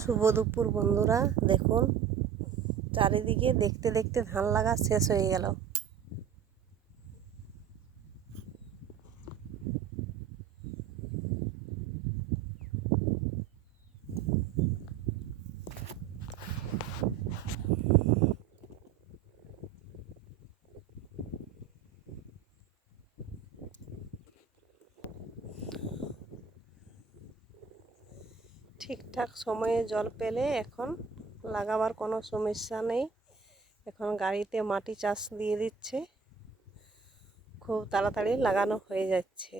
শুভ দুপুর বন্ধুরা, দেখুন চারিদিকে দেখতে দেখতে ধান লাগা শেষ হয়ে গেল। ঠিকঠাক সময়ে জল পেলে এখন লাগাবার কোনো সমস্যা নেই। এখন গাড়িতে মাটি চাষ দিয়ে দিচ্ছে, খুব তাড়াতাড়ি লাগানো হয়ে যাচ্ছে।